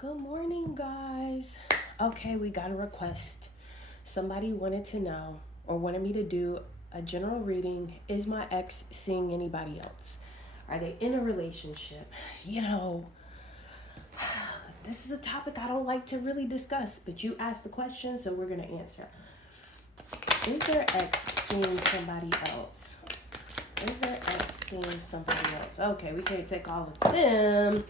Good morning, guys. Okay, we got a request. Somebody wanted to know or wanted me to do a general reading. Is my ex seeing anybody else? Are they in a relationship? You know, this is a topic I don't like to really discuss, but you asked the question, so we're going to answer. Is their ex seeing somebody else? Is their ex seeing somebody else? Okay, we can't take all of them.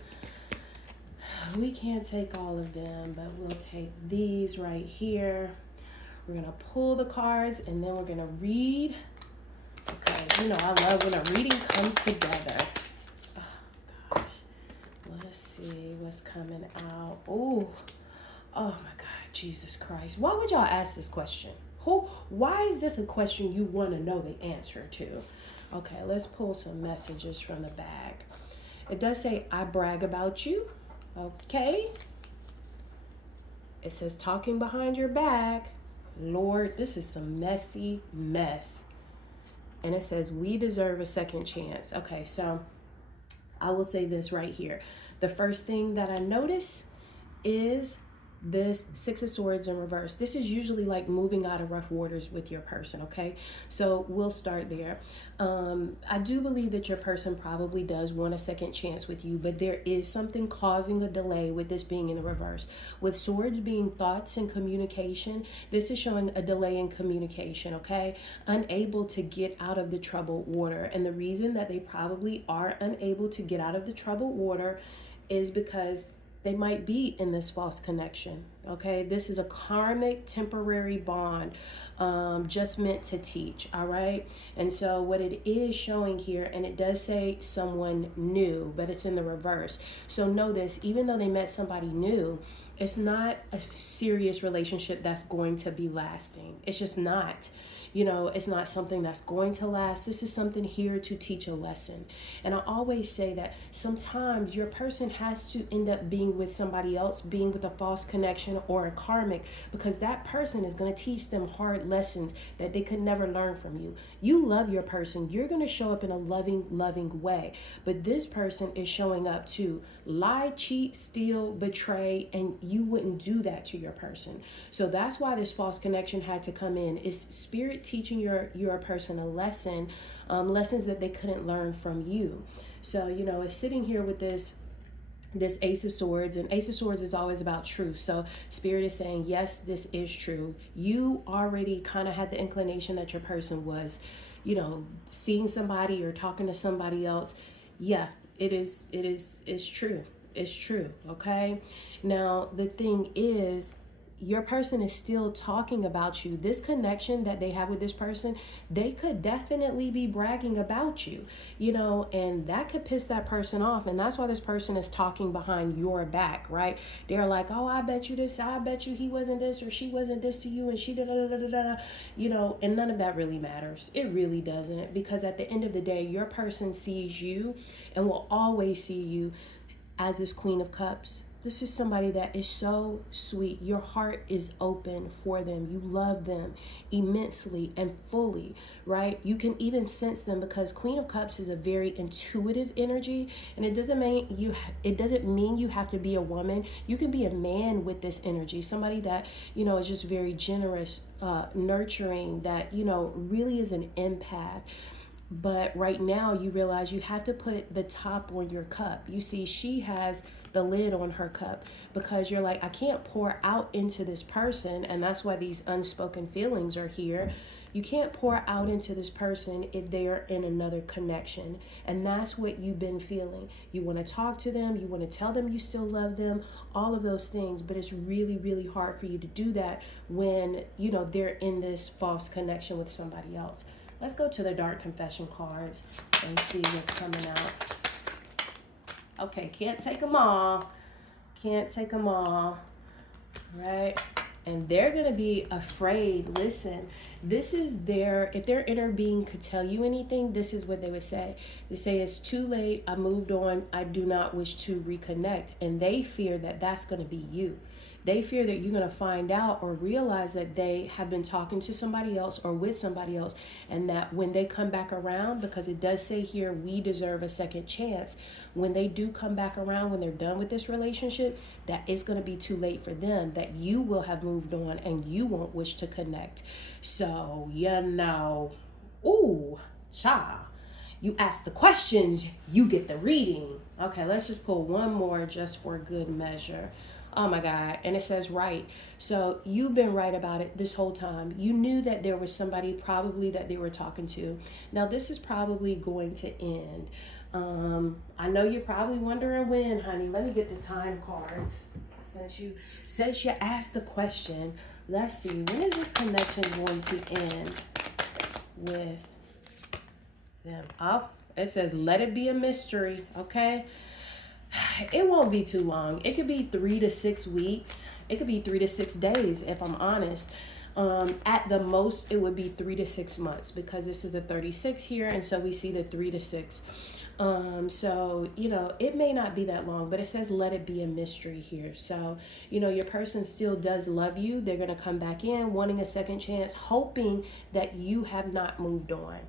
We can't take all of them, but we'll take these right here. We're going to pull the cards and then we're going to read. Because, I love when a reading comes together. Oh, gosh. Let's see what's coming out. Oh my God, Jesus Christ. Why would y'all ask this question? Why is this a question you want to know the answer to? Okay, let's pull some messages from the bag. It does say, I brag about you. Okay. It says talking behind your back. Lord, this is some messy mess. And it says we deserve a second chance. Okay, so I will say this right here. The first thing that I notice is this Six of Swords in reverse. This is usually like moving out of rough waters with your person, okay? So we'll start there. I do believe that your person probably does want a second chance with you, but there is something causing a delay with this being in the reverse. With swords being thoughts and communication, this is showing a delay in communication, okay? Unable to get out of the troubled water. And the reason that they probably are unable to get out of the troubled water is because they might be in this false connection. Okay, this is a karmic temporary bond, just meant to teach. All right, and so what it is showing here, and it does say someone new, but it's in the reverse. So know this: even though they met somebody new, it's not a serious relationship that's going to be lasting. It's just not. It's not something that's going to last. This is something here to teach a lesson. And I always say that sometimes your person has to end up being with somebody else, being with a false connection or a karmic, because that person is going to teach them hard lessons that they could never learn from you. You love your person. You're going to show up in a loving way. But this person is showing up to lie, cheat, steal, betray, and you wouldn't do that to your person. So that's why this false connection had to come in. It's spirit teaching your person a lesson, lessons that they couldn't learn from you. So it's sitting here with this Ace of Swords, and Ace of Swords is always about truth. So Spirit is saying, yes, this is true. You already kind of had the inclination that your person was, seeing somebody or talking to somebody else. Yeah, it's true. It's true. Okay. Now, the thing is, your person is still talking about you. This connection that they have with this person, they could definitely be bragging about you, and that could piss that person off. And that's why this person is talking behind your back, right? They're like, oh, I bet you this, I bet you he wasn't this or she wasn't this to you, and she da da da da da, and none of that really matters. It really doesn't, because at the end of the day, your person sees you and will always see you as this Queen of Cups. This is somebody that is so sweet. Your heart is open for them. You love them immensely and fully, right? You can even sense them, because Queen of Cups is a very intuitive energy, and it doesn't mean you have to be a woman. You can be a man with this energy. Somebody that, is just very generous, nurturing, that, really is an empath. But right now you realize you have to put the top on your cup. You see, she has the lid on her cup, because you're like, I can't pour out into this person. And that's why these unspoken feelings are here. You can't pour out into this person if they are in another connection. And that's what you've been feeling. You want to talk to them. You want to tell them you still love them, all of those things. But it's really, really hard for you to do that when, they're in this false connection with somebody else. Let's go to the Dark Confession cards and see what's coming out. Okay, can't take them all. Can't take them all. Right? and they're going to be afraid. Listen, this is if their inner being could tell you anything, this is what they would say. They say, it's too late, I moved on, I do not wish to reconnect. And they fear that that's going to be you. They fear that you're going to find out or realize that they have been talking to somebody else or with somebody else, and that when they come back around, because it does say here, we deserve a second chance, when they do come back around, when they're done with this relationship, that it's going to be too late for them, that you will have moved on and you won't wish to connect. So, ooh, child. You ask the questions, you get the reading. Okay, let's just pull one more just for good measure. Oh my God. And it says right. So you've been right about it this whole time. You knew that there was somebody probably that they were talking to. Now this is probably going to end. I know you're probably wondering when, honey. Let me get the time cards. Since you asked the question, let's see, when is this connection going to end with them? Oh, it says let it be a mystery. Okay. It won't be too long. It could be 3 to 6 weeks. It could be 3 to 6 days, if I'm honest. At the most, it would be 3 to 6 months, because this is the 36 here, and so we see the 3 to 6. So, it may not be that long, but it says let it be a mystery here. So, your person still does love you. They're going to come back in wanting a second chance, hoping that you have not moved on.